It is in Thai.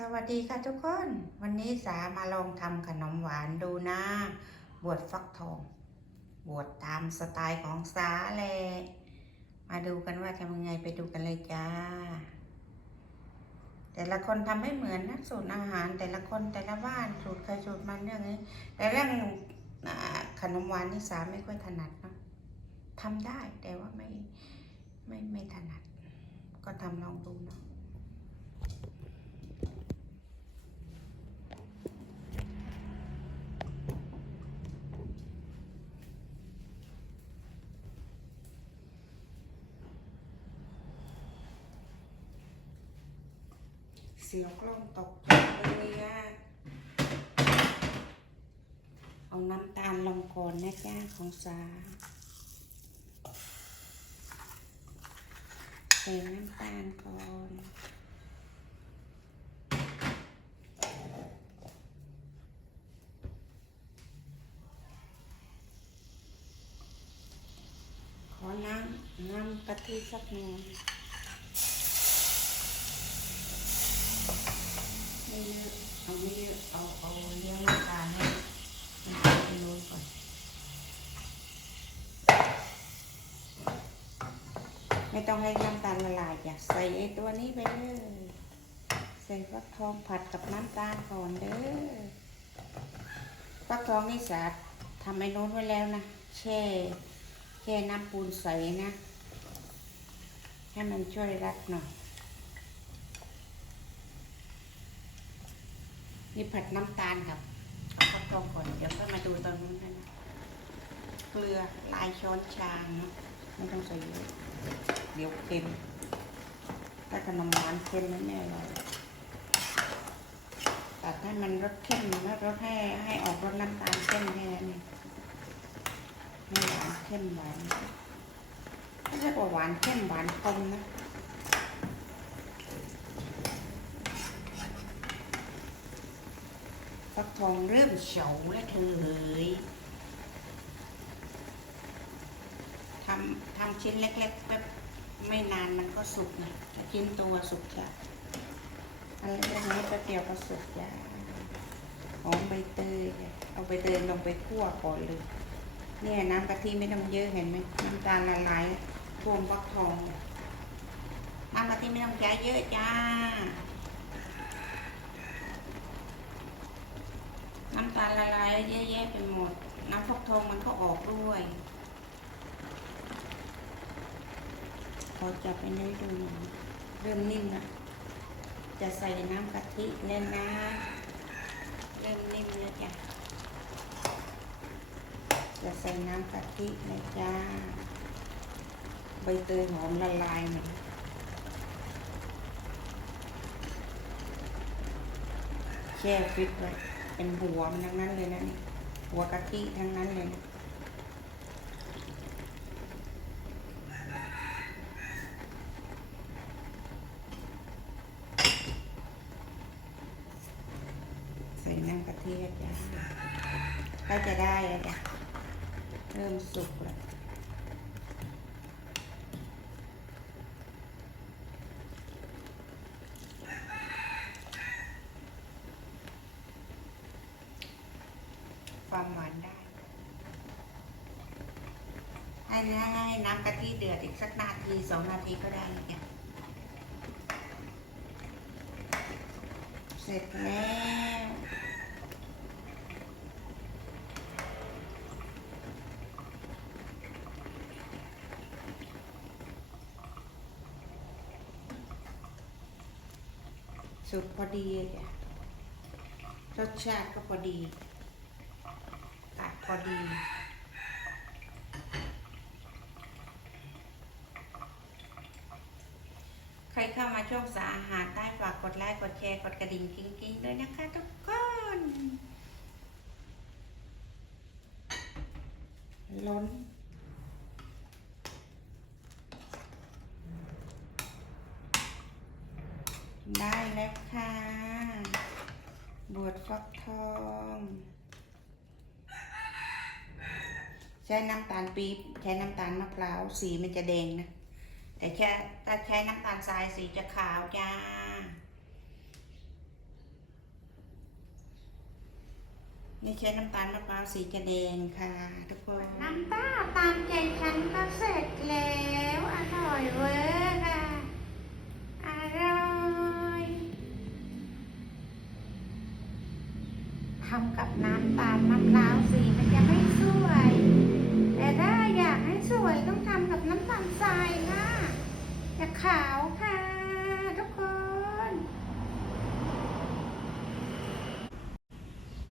สวัสดีค่ะทุกคน วันนี้สามาลองทำขนมหวานดูนะบวชฟักทอง บวชตามสไตล์ของสาแหละมาดูกันว่าทำยังไงไปดูกันเลยจ้า แต่ละคนทำไม่เหมือนนะสูตรอาหาร แต่ละคนแต่ละบ้านสูตรใครสูตรมันเรื่องนี้ แต่เรื่องขนมหวานนี่สาไม่ค่อยถนัดเนะทำได้แต่ว่าไม่ไม่ไม่ถนัด ก็ทำลองดูเนาะ เสียวกล้องตกเลยอะเอาน้ำตาลลงก่อนนะจ้าของสาใส่น้ำตาลก่อนขอน้ำน้ำกะทิสักหน่อยไม่เยอะเอาไม่เยอะเอาเอาเลี้ยงน้ำตาลให้มันเป็นรูนก่อน ไม่ต้องให้น้ำตาลละลายอย่าใส่ตัวนี้ไปเลยใส่ฟักทองผัดกับน้ำตาลก่อนเด้อฟักทองนี่สาทำไอ้โน้นไว้แล้วนะแช่แค่น้ำปูนใสนะ ให้มันช่วยรัดหน่อยนี่ผัดน้ำตาลครับเอาข้าวต้มก่อนเดี๋ยวก็มาดูตอนนู้นนะเกลือลายช้อนชาเนาะ ไม่ต้องใส่เยอะเดี๋ยวเค็ม ถ้าขนมหวานเค็มแน่ๆเลยตัดให้มันรสเข้มแล้วรสให้ให้ออกรสน้ำตาลเข้มแค่นั้นไม่หวานเข้มหวานไม่ใช่ว่าหวานเข้มหวานคมนะฟักทองเริ่มเฉาแล้วเธอเอ๋ย ทำทำชิ้นเล็กๆแป๊บไม่นานมันก็สุกนะถ้าชิ้นตัวสุกจะอันเล็กๆนี้แป๊บเดียวก็สุกจ้าหอมใบเตยเอาใบเตยลงไปคั่วก่อนเลย เนี่ยน้ำกะทิไม่ต้องเยอะเห็นไหมน้ำตาลละลายท่วมฟักทองน้ำกะทิไม่ต้องใช้เยอะจ้า น้ำตาลละลายเยอะแยะไปหมด น้ำฟักทองมันก็ออกด้วย อจับไปน้อยดูหน่อยเริ่มนิ่มละจะใส่น้ำกะทิเล่นนะ เริ่มนิ่มแล้วจ้ะ จะใส่น้ำกะทินะจ้า ใบเตยหอมละลายหมดแช่ฟิตไว้เป็นหัวมันทั้งนั้นเลยนะนี่หัวกะทิทั้งนั้นเลยนะใส่น้ำกะทิอะจ้าใกล้จะได้แล้วจ้ะเริ่มสุกแล้วความหวานได้ ให้ให้น้ำกะทิเดือดอีกสักนาทีสองนาทีก็ได้แล้วจ้ะเสร็จแล้ว สุดพอดีเลยจ้ะรสชาติก็พอดี ตัดพอดีใครเข้ามาช่องสาอาหารได้ฝากกดไลค์กดแชร์กดกระดิ่งกิ้งๆด้วยนะคะทุกคนล้น ได้แล้วค่ะ บวชฟักทอง ใช้น้ำตาลปี๊บใช้น้ำตาลมะพร้าวสีมันจะแดงนะ แต่แค่ถ้าใช้น้ำตาลทรายสีจะขาวจ้านี่ใช้น้ำตาลมะพร้าวสีจะแดงค่ะทุกคน น้ำตาลตามใจฉันก็เสร็จแล้ว อร่อยเวอร์ค่ะ ทำกับน้ำตาลมะพร้าวสีมันจะไม่สวย แต่ถ้าอยากให้สวยต้องทำกับน้ำตาลทรายค่ะจะขาวค่ะ